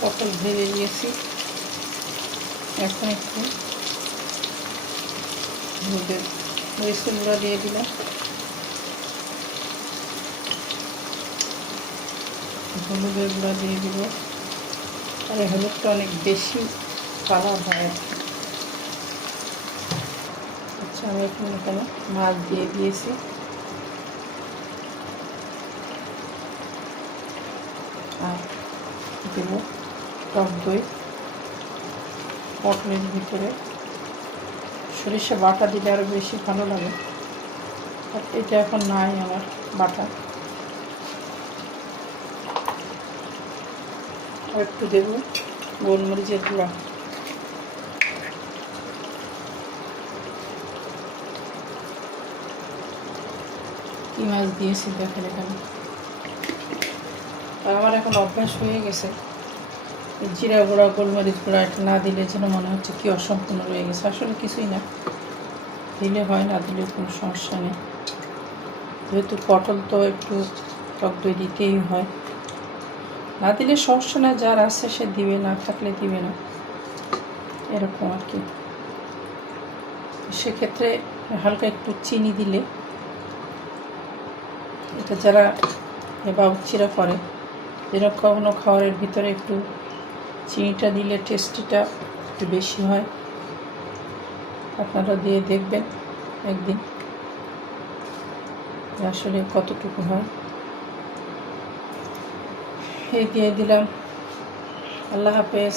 পটল ভেজে দিয়েছি। এখন একটু মরিচের গুঁড়া দিয়ে দিলাম, হলুদের গুঁড়া দিয়ে দিব। আর এই হলুদটা অনেক বেশি কালার হয়। আচ্ছা, আমি এখানে মাছ দিয়ে দিয়েছি। আর দেবো টক দই। পটলের ভিতরে সরিষা বাটা দিলে আরও বেশি ভালো লাগে, আর এটা এখন নাই আমার বাটা। আর একটু দেবো গোলমরিচের গুঁড়া। কি মাছ দিয়েছি দেখেন এখানে। আর আমার এখন অভ্যাস হয়ে গেছে জিরা গুঁড়া গোলমরিচ গুঁড়া এটা না দিলে যেন মনে হচ্ছে কি অসম্পূর্ণ রয়ে গেছে। আসলে কিছুই না, দিলে হয়, না দিলেও কোনো সমস্যা নেই। যেহেতু পটল তো একটু টক দই দিতেই হয়, না দিলে সমস্যা না, যার আছে সে দিবে, না থাকলে দিবে না, এরকম আর কি। সেক্ষেত্রে হালকা একটু চিনি দিলে, এটা যারা বাবুর্চিরা করে, যেরকম কোনো খাবারের ভিতরে একটু চিনিটা দিলে টেস্টিটা একটু বেশি হয়। আপনারা দিয়ে দেখবেন একদিন আসলে কতটুকু হয়। এই দিয়ে দিলাম। আল্লাহ হাফেজ।